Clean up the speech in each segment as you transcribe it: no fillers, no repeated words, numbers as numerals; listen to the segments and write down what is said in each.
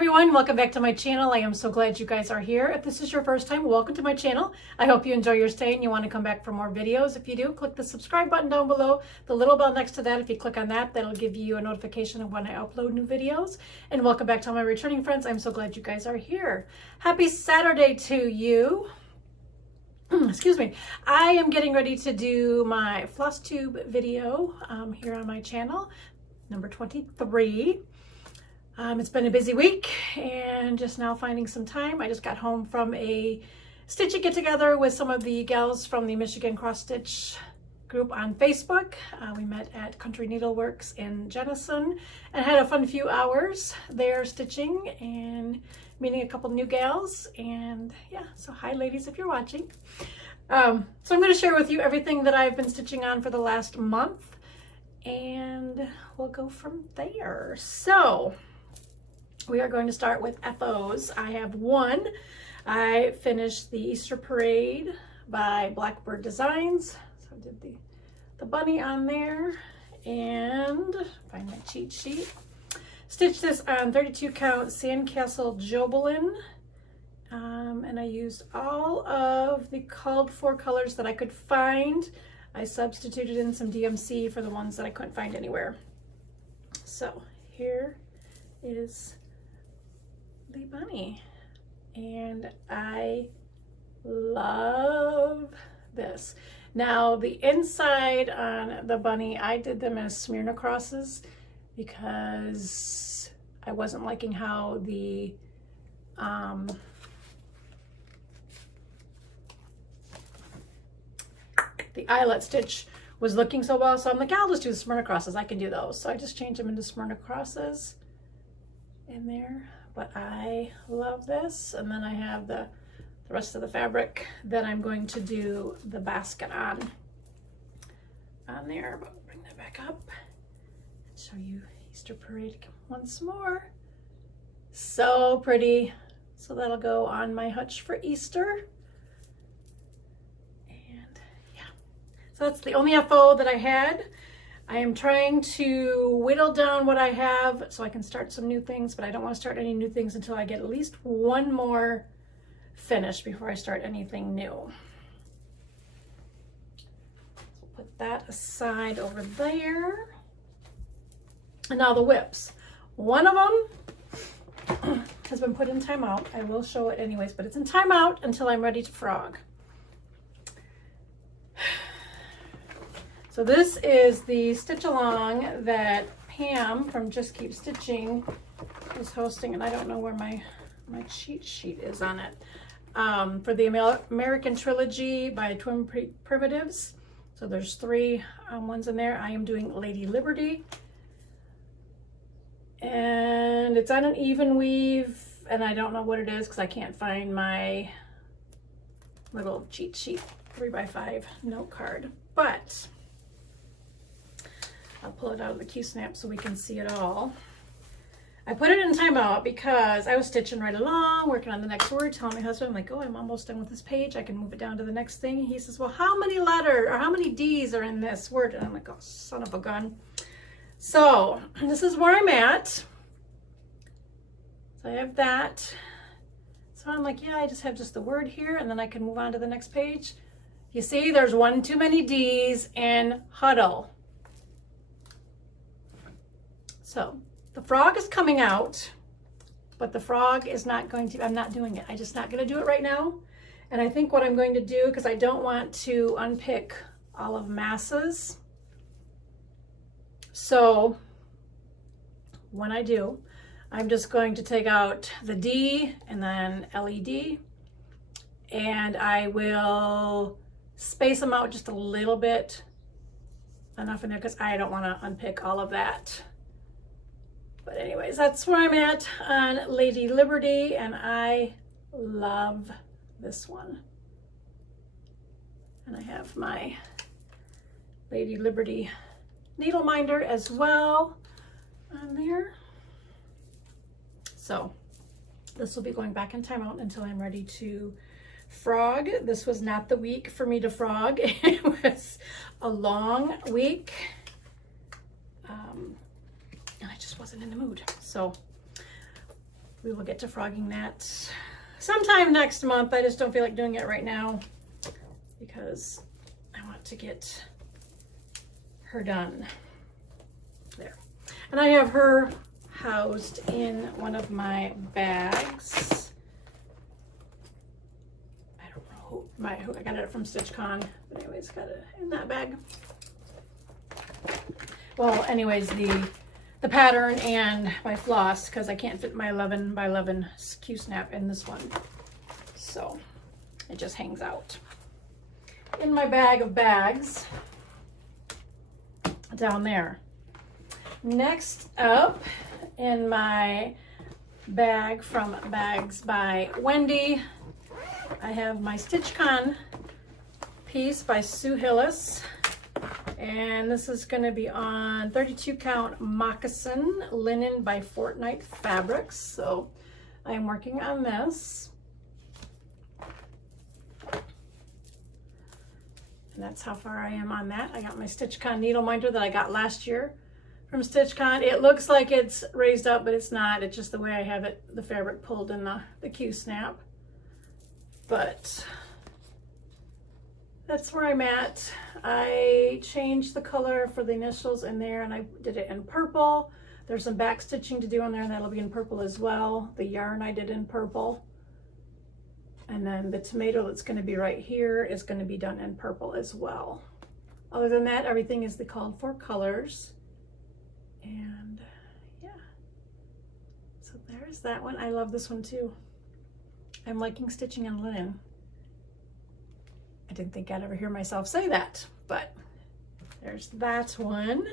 everyone, welcome back to my channel. I am so glad you guys are here. If this is your first time, welcome to my channel. I hope you enjoy your stay and you want to come back for more videos. If you do, click the subscribe button down below, the little bell next to that. If you click on that, that'll give you a notification of when I upload new videos. And welcome back to all my returning friends. I'm so glad you guys are here. Happy Saturday to you. Excuse me. I am getting ready to do my Flosstube video here on my channel, number 23. It's been a busy week and just now finding some time. I just got home from a stitching get together with some of the gals from the Michigan Cross Stitch group on Facebook. We met at Country Needleworks in Jenison and had a fun few hours there stitching and meeting a couple new gals. And yeah, so hi ladies if you're watching. So I'm going to share with you everything that I've been stitching on for the last month and we'll go from there. So we are going to start with FOs. I have one. I finished the Easter Parade by Blackbird Designs. So I did the bunny on there and find my cheat sheet. Stitched this on 32 count Sandcastle jobelan. And I used all of the called for colors that I could find. I substituted in some DMC for the ones that I couldn't find anywhere. So here is the bunny and I love this. Now the inside on the bunny, I did them as Smyrna crosses because I wasn't liking how the eyelet stitch was looking so well, so I'm like, I'll just do the Smyrna crosses. I can do those. So I just changed them into Smyrna crosses in there. But I love this. And then I have the rest of the fabric that I'm going to do the basket on there. But we'll bring that back up and show you Easter Parade once more. So pretty. So that'll go on my hutch for Easter. And yeah, so that's the only FO that I had. I am trying to whittle down what I have so I can start some new things, but I don't want to start any new things until I get at least one more finished before I start anything new. So put that aside over there. And now the whips. One of them has been put in timeout. I will show it anyways, but it's in timeout until I'm ready to frog. So this is the stitch along that Pam from Just Keep Stitching is hosting, and I don't know where my cheat sheet is on it, for the American Trilogy by Twin Primitives. So there's three ones in there. I am doing Lady Liberty, and it's on an even weave, and I don't know what it is because I can't find my little cheat sheet 3x5 note card, but I'll pull it out of the Q-snap so we can see it all. I put it in timeout because I was stitching right along, working on the next word, telling my husband, I'm like, oh, I'm almost done with this page. I can move it down to the next thing. He says, well, how many letters or how many D's are in this word? And I'm like, oh, son of a gun. So this is where I'm at. So I have that. So I'm like, yeah, I just have just the word here and then I can move on to the next page. You see, there's one too many D's in huddle. So the frog is coming out, but the frog is not going to, I'm not doing it. I'm just not going to do it right now. And I think what I'm going to do, because I don't want to unpick all of masses. So when I do, I'm just going to take out the D and then LED, and I will space them out just a little bit, enough in there because I don't want to unpick all of that. But anyways, that's where I'm at on Lady Liberty, and I love this one. And I have my Lady Liberty needle minder as well on there. So this will be going back in timeout until I'm ready to frog. This was not the week for me to frog. It was a long week. And I just wasn't in the mood. So we will get to frogging that sometime next month. I just don't feel like doing it right now because I want to get her done there. And I have her housed in one of my bags. I don't know who I got it from Stitchcon, but anyways, got it in that bag. Well, anyways, the pattern and my floss, because I can't fit my 11 by 11 Q-snap in this one, so it just hangs out in my bag of bags down there. Next up in my bag from Bags by Wendy, I have my Stitchcon piece by Sue Hillis. And this is going to be on 32 count Moccasian linen by Fortnight fabrics. So I am working on this. And that's how far I am on that. I got my Stitchcon needle minder that I got last year from Stitchcon. It looks like it's raised up, but it's not. It's just the way I have it, the fabric pulled in the Q-snap. But that's where I'm at. I changed the color for the initials in there and I did it in purple. There's some back stitching to do on there and that'll be in purple as well. The yarn I did in purple. And then the tomato that's going to be right here is going to be done in purple as well. Other than that, everything is the called for colors. And yeah, so there's that one. I love this one too. I'm liking stitching on linen. I didn't think I'd ever hear myself say that, but there's that one.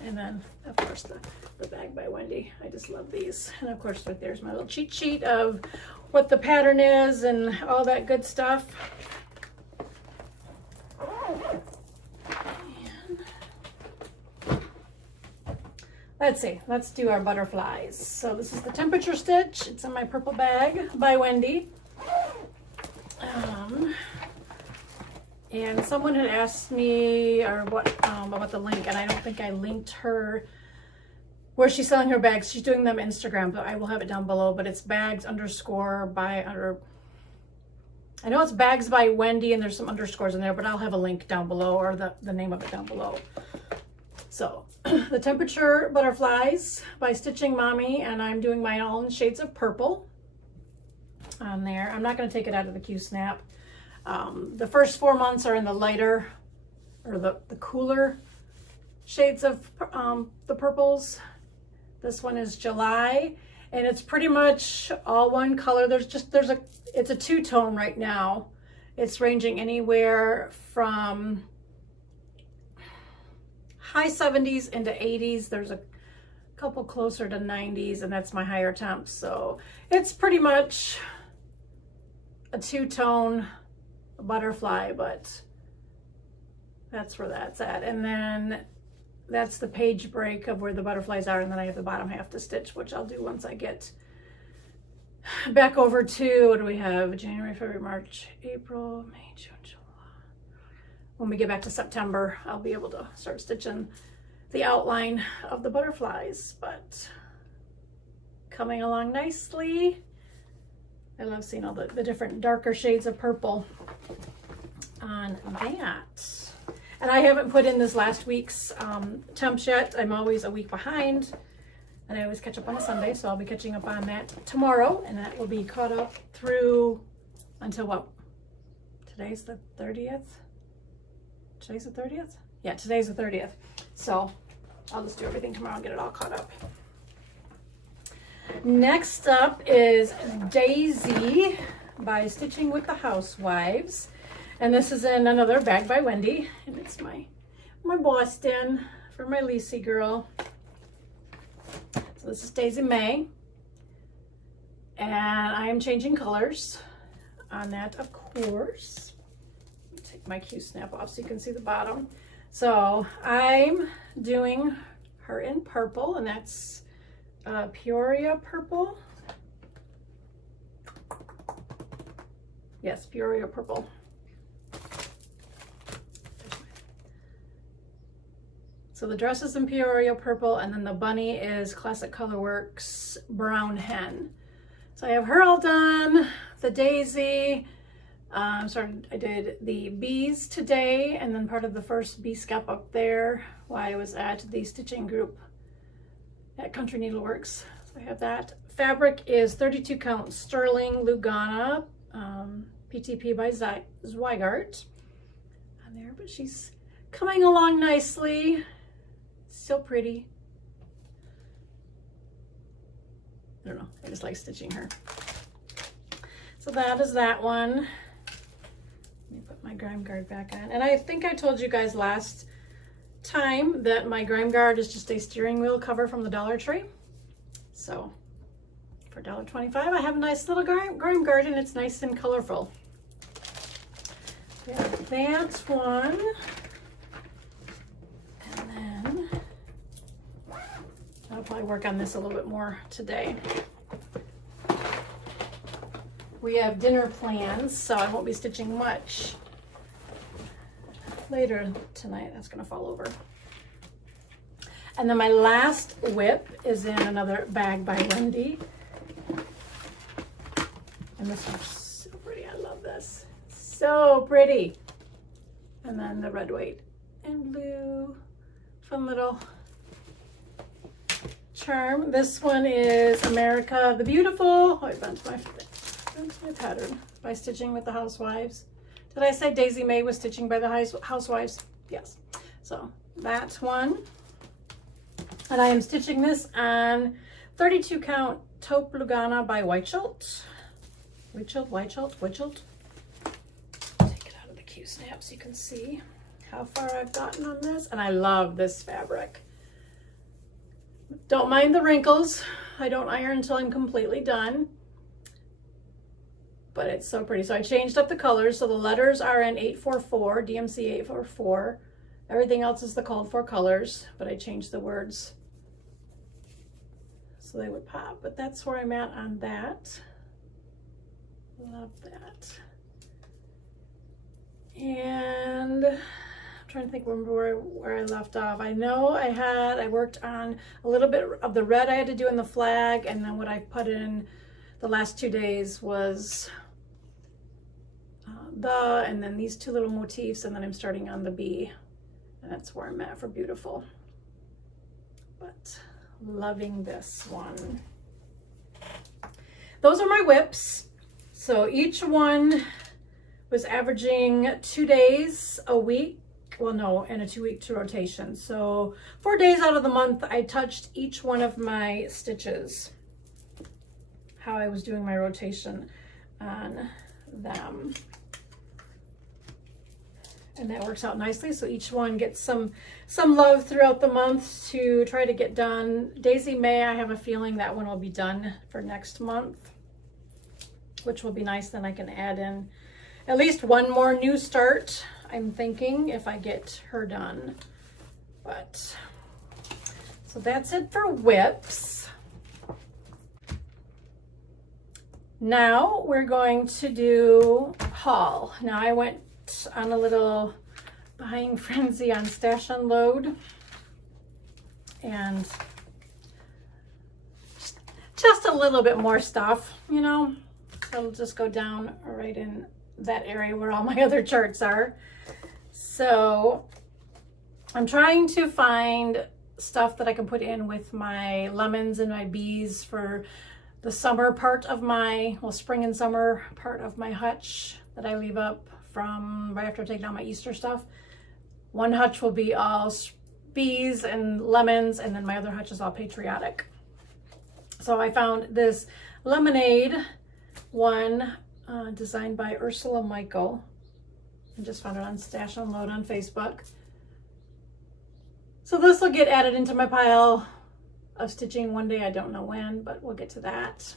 And then, of course, the bag by Wendy. I just love these. And of course, right there's my little cheat sheet of what the pattern is and all that good stuff. And let's see, let's do our butterflies. So this is the temperature stitch. It's in my purple bag by Wendy. And someone had asked me about the link, and I don't think I linked her where she's selling her bags. She's doing them Instagram, but I will have it down below. But it's bags underscore by under. I know it's bags by Wendy, and there's some underscores in there, but I'll have a link down below, or the name of it down below. So the temperature butterflies by Stitchin Mommy, and I'm doing mine all in shades of purple on there. I'm not going to take it out of the Q-snap. The first 4 months are in the lighter or the cooler shades of the purples. This one is July and it's pretty much all one color. It's a two-tone right now. It's ranging anywhere from high 70s into 80s. There's a couple closer to 90s and that's my higher temps. So it's pretty much a two-tone butterfly, but that's where that's at. And then that's the page break of where the butterflies are, and then I have the bottom half to stitch, which I'll do once I get back over to, what do we have, January, February, March, April, May, June, July. When we get back to September, I'll be able to start stitching the outline of the butterflies, but coming along nicely. I love seeing all the different darker shades of purple on that. And I haven't put in this last week's temps yet. I'm always a week behind and I always catch up on a Sunday. So I'll be catching up on that tomorrow and that will be caught up through until what? Today's the 30th? Today's the 30th? Yeah, today's the 30th. So I'll just do everything tomorrow and get it all caught up. Next up is Daisy by Stitching with the Housewives. And this is in another bag by Wendy. And it's my Boston for my Lacey girl. So this is Daisy May. And I am changing colors on that, of course. Let me take my Q-snap off so you can see the bottom. So I'm doing her in purple, and that's Peoria purple. Yes, Peoria purple. So the dress is in Peoria Purple, and then the bunny is Classic Colorworks Brown Hen. So I have her all done, the daisy. I did the bees today, and then part of the first bee scalp up there while I was at the stitching group at Country Needleworks. So I have that. Fabric is 32 count sterling Lugana, PTP by Zweigart on there, but she's coming along nicely. So pretty. I don't know, I just like stitching her. So that is that one. Let me put my grime guard back on. And I think I told you guys last time that my grime guard is just a steering wheel cover from the Dollar Tree. So for $1.25, I have a nice little grime guard, and it's nice and colorful. Yeah, that one. And then I'll probably work on this a little bit more today. We have dinner plans, so I won't be stitching much later tonight. That's gonna fall over. And then my last whip is in another bag by Wendy. And this one's so pretty, I love this. So pretty. And then the red, white, and blue. Fun little charm. This one is America the Beautiful. Oh, I bent my pattern by Stitching with the Housewives. Did I say Daisy May was stitching by the Housewives? Yes. So that one. And I am stitching this on 32 count taupe Lugana by Wichelet. Wichelet. Take it out of the Q-snap so you can see how far I've gotten on this. And I love this fabric. Don't mind the wrinkles. I don't iron until I'm completely done. But it's so pretty. So I changed up the colors. So the letters are in 844, DMC 844. Everything else is the called for colors, but I changed the words so they would pop. But that's where I'm at on that. Love that. And I'm trying to think where I left off. I know I worked on a little bit of the red I had to do in the flag, and then what I put in the last 2 days was and then these two little motifs, and then I'm starting on the bee, and that's where I'm at for beautiful. But loving this one. Those are my whips. So each one was averaging 2 days a week. Well, no, and a 2-week rotation. So 4 days out of the month, I touched each one of my stitches, how I was doing my rotation on them. And that works out nicely. So each one gets some love throughout the month to try to get done. Daisy May, I have a feeling that one will be done for next month, which will be nice. Then I can add in at least one more new start, I'm thinking, if I get her done. But so that's it for whips. Now we're going to do haul. Now I went on a little buying frenzy on Stash Unload, and just a little bit more stuff, you know. It'll just go down right in that area where all my other charts are. So I'm trying to find stuff that I can put in with my lemons and my bees for the summer part of my, well, spring and summer part of my hutch that I leave up from right after I take down my Easter stuff. One hutch will be all bees and lemons, and then my other hutch is all patriotic. So I found this lemonade one designed by Ursula Michael. I just found it on Stash Unload on Facebook. So this will get added into my pile of stitching one day. I don't know when, but we'll get to that.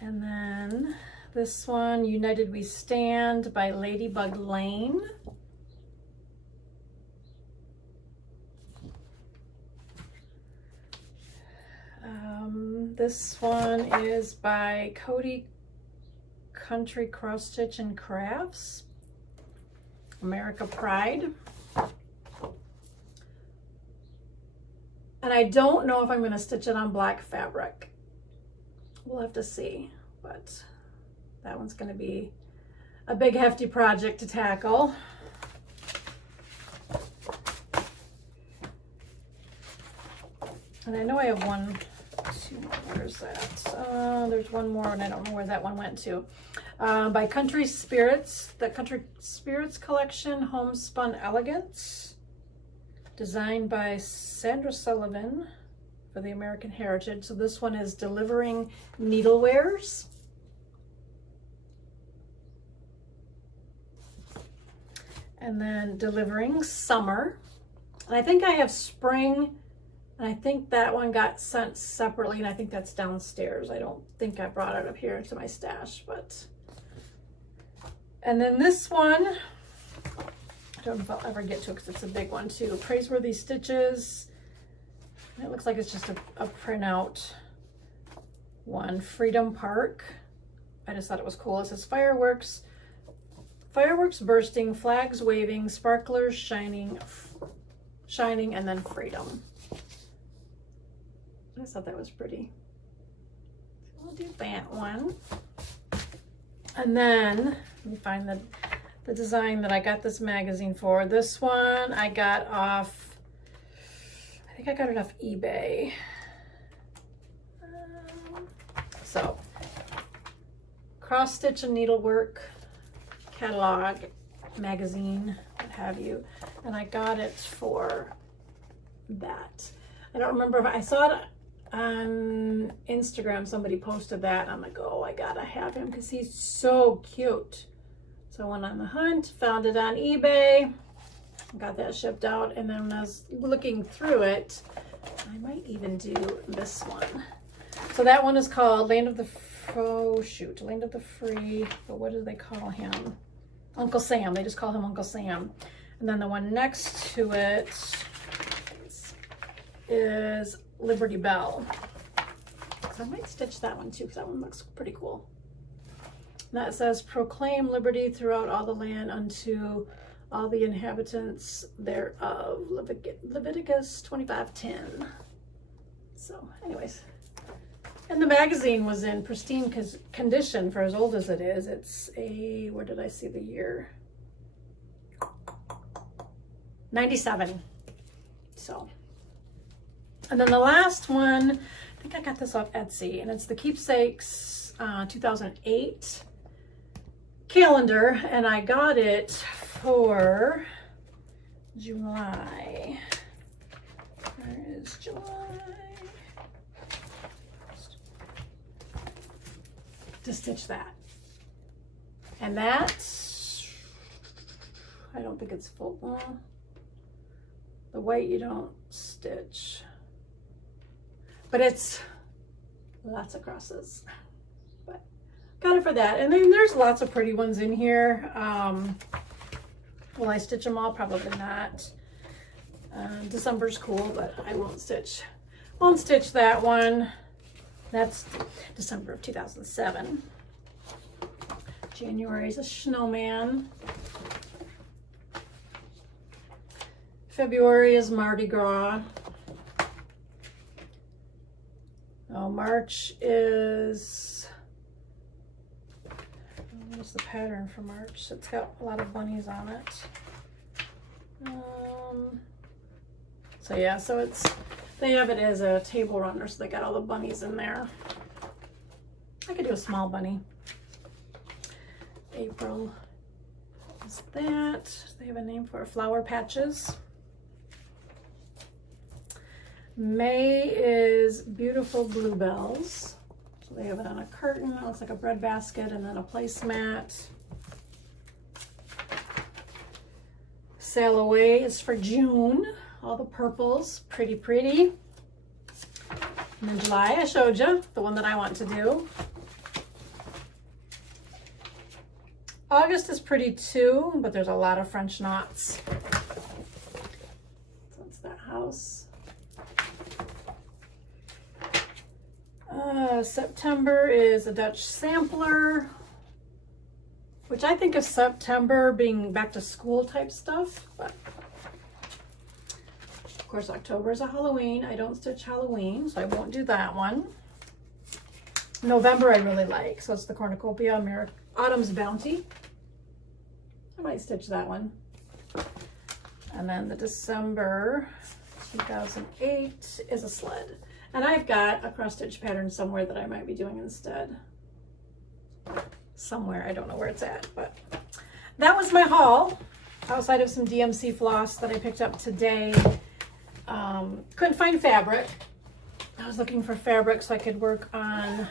And then this one, United We Stand by Ladybug Lane. This one is by Cody Country Cross Stitch and Crafts, America Pride. And I don't know if I'm going to stitch it on black fabric. We'll have to see, but that one's going to be a big hefty project to tackle. And I know I have one, two more. Where's that? There's one more and I don't know where that one went to. By Country Spirits, the Country Spirits collection, Homespun Elegance. Designed by Sandra Sullivan for the American Heritage. So this one is Delivering Needlewares. And then Delivering Summer. And I think I have Spring, and I think that one got sent separately, and I think that's downstairs. I don't think I brought it up here to my stash, but. And then this one, I don't know if I'll ever get to it because it's a big one too. Praiseworthy Stitches. It looks like it's just a printout one. Freedom Park. I just thought it was cool. It says fireworks bursting, flags waving, sparklers shining, and then freedom. I just thought that was pretty. So we'll do that one. And then let me find the design that I got this magazine for. This one I got off, I think I got it off eBay. So, Cross Stitch and Needlework catalog, magazine, what have you. And I got it for that. I don't remember if I saw it on Instagram. Somebody posted that. I'm like, oh, I gotta have him because he's so cute. So I went on the hunt, found it on eBay, got that shipped out, and then when I was looking through it, I might even do this one. So that one is called Land of the Land of the Free, but what do they call him? Uncle Sam. They just call him Uncle Sam. And then the one next to it is Liberty Bell. So I might stitch that one too because that one looks pretty cool. That says, proclaim liberty throughout all the land unto all the inhabitants thereof. Leviticus 25:10. So anyways, and the magazine was in pristine condition for as old as it is. It's a, where did I see the year? 97. So, and then the last one, I think I got this off Etsy, and it's the Keepsakes 2008 calendar, and I got it for July. Where is July? To stitch that. And that, I don't think it's full. Well, the white you don't stitch, but it's lots of crosses. But got it for that. And then there's lots of pretty ones in here. Will I stitch them all? Probably not. December's cool, but I won't stitch that one. That's December of 2007. January is a snowman. February is Mardi Gras. Oh, March is, what's the pattern for March? It's got a lot of bunnies on it. So yeah, so it's, they have it as a table runner, so they got all the bunnies in there. I could do a small bunny. April is that. They have a name for it, flower patches. May is beautiful bluebells. So they have it on a curtain. It looks like a bread basket and then a placemat. Sail Away is for June. All the purples, pretty, pretty. And then July, I showed you, the one that I want to do. August is pretty too, but there's a lot of French knots. So it's that house. September is a Dutch sampler, which I think of September being back to school type stuff, but course, October is a Halloween. I don't stitch Halloween, so I won't do that one. November I really like, so it's the Cornucopia Autumn's Bounty. I might stitch that one. And then the December 2008 is a sled. And I've got a cross stitch pattern somewhere that I might be doing instead. Somewhere, I don't know where it's at, but that was my haul. Outside of some DMC floss that I picked up today. Couldn't find fabric. I was looking for fabric so I could work on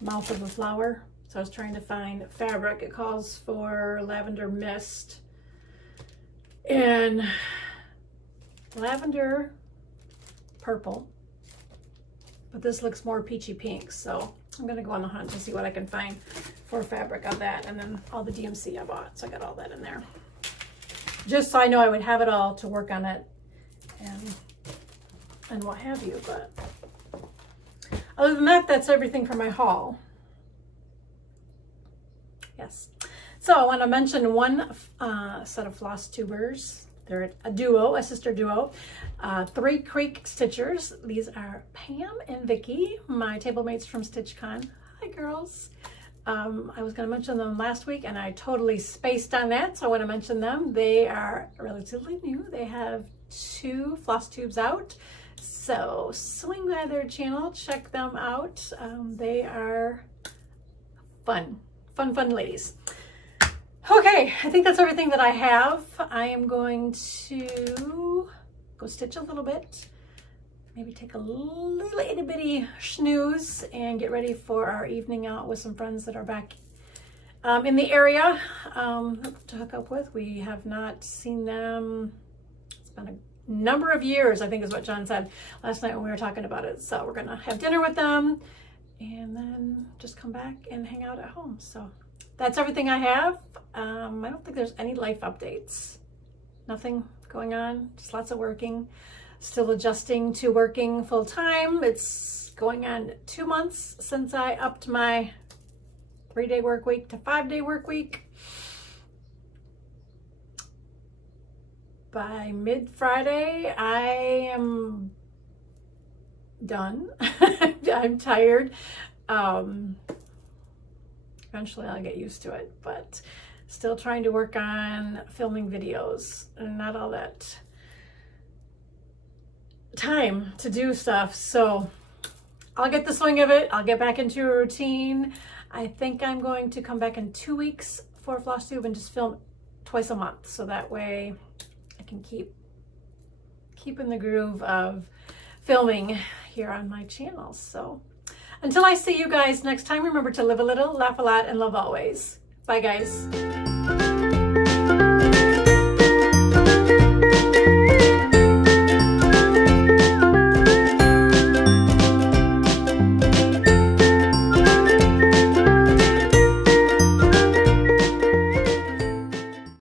Mouth of a Flower. So I was trying to find fabric. It calls for lavender mist and lavender purple, but this looks more peachy pink. So I'm gonna go on the hunt to see what I can find for fabric on that, and then all the DMC I bought. So I got all that in there, just so I know I would have it all to work on it and what have you. But other than that, that's everything for my haul. Yes. So I want to mention one set of Flosstubers. They're a duo, a sister duo, Three Creek Stitchers. These are Pam and Vicky, my table mates from Stitchcon. Hi, girls. I was going to mention them last week, and I totally spaced on that, so I want to mention them. They are relatively new. They have 2 floss tubes out, so swing by their channel, check them out. They are fun ladies. Okay, I think that's everything that I have. I am going to go stitch a little bit, maybe take a little itty bitty snooze and get ready for our evening out with some friends that are back in the area to hook up with. We have not seen them. It's been a number of years, I think is what John said last night when we were talking about it. So we're gonna have dinner with them and then just come back and hang out at home. So that's everything I have. I don't think there's any life updates. Nothing going on, just lots of working. Still adjusting to working full time. It's going on 2 months since I upped my 3-day work week to 5-day work week. By mid-Friday, I am done. I'm tired. Eventually I'll get used to it, but still trying to work on filming videos and not all that time to do stuff. So I'll get the swing of it. I'll get back into a routine. I think I'm going to come back in 2 weeks for Flosstube and just film twice a month. So that way I can keep in the groove of filming here on my channel. So until I see you guys next time, remember to live a little, laugh a lot, and love always. Bye, guys.